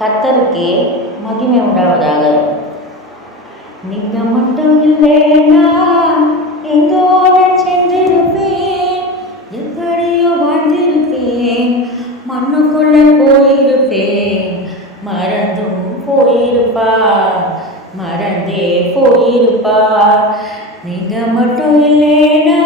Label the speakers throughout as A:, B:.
A: கத்தருக்கே மகிமை உண்டாவதாக. நீங்க மட்டும் இல்லைனா எங்கோட சென்றிருப்பேன் எப்படியோ வாழ்ந்திருப்பேன் மண்ணுக்குள்ள போயிருப்பேன் மறந்தும் போயிருப்பா மறந்தே போயிருப்பா நீங்க மட்டும் இல்லைனா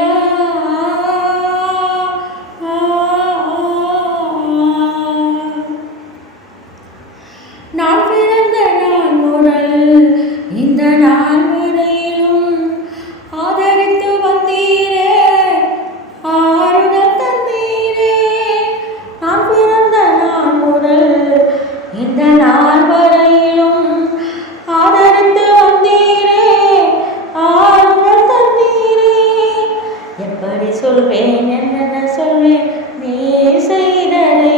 A: சொல்வேன் என்னென்ன சொல்வேன்? நீ செய்ததை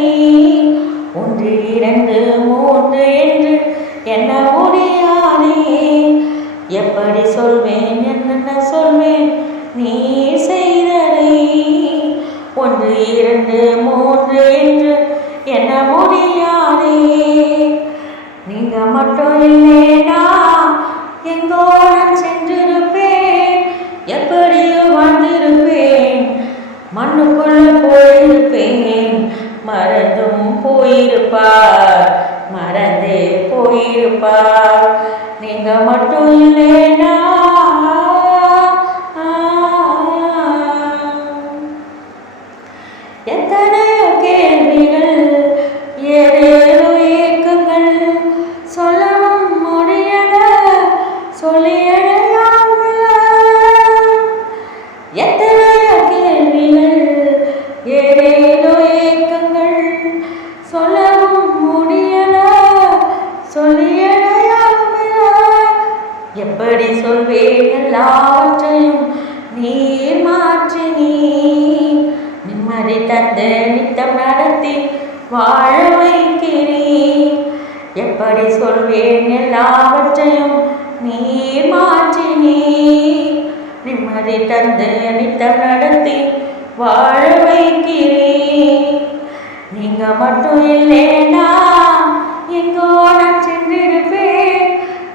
A: ஒன்று இரண்டு மூன்று என்று என்ன முடியாதே எப்படி சொல்வேன் என்னென்ன சொல்வேன்? நீ செய்ததை ஒன்று இரண்டு மூன்று என்று என்ன முடியாதே இருப்பார் நீங்க மட்டும் இல்லை எப்படி சொல்வேன்? எல்லாவற்றையும் நீ மாற்றி நீ நிம்மதி தந்து நித்தம் நடத்தி வாழ வைக்கிறீ எப்படி சொல்வேன்? எல்லாவற்றையும் நீ மாற்றி நீ நிம்மதி தந்து நித்தம் நடத்தி வாழ வைக்கிறீ நீங்க மட்டும் இல்லை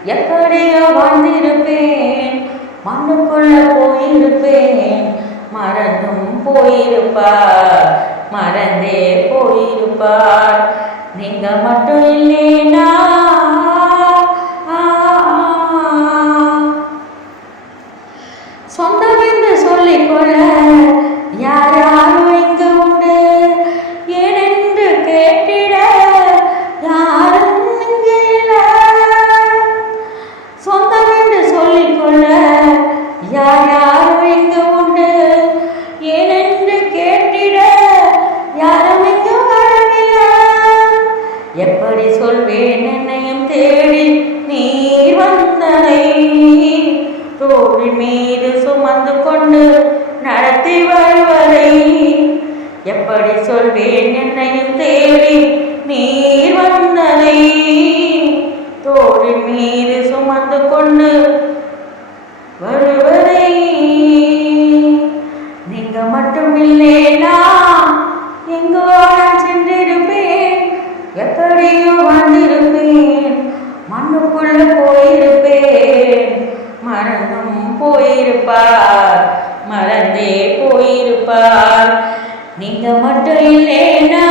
A: எப்படியோ வாழ்ந்திருப்பேன்? மண்ணுக்குள்ள போயிருப்பேன். மறந்தும் போயிருப்பார். மறந்தே போயிருப்பார். நீங்க மட்டும் இல்லைனா தோல் மீது சுமந்து கொண்டு நடத்தி வருவதை எப்படி சொல்வேன் என்னையும் தேடி நீர் வந்ததை? தோழின் மீது சுமந்து கொண்டு வருவதை நீங்க மட்டும் இல்லைனா எங்கோ நீங்க மட்டும் இல்லைன்னா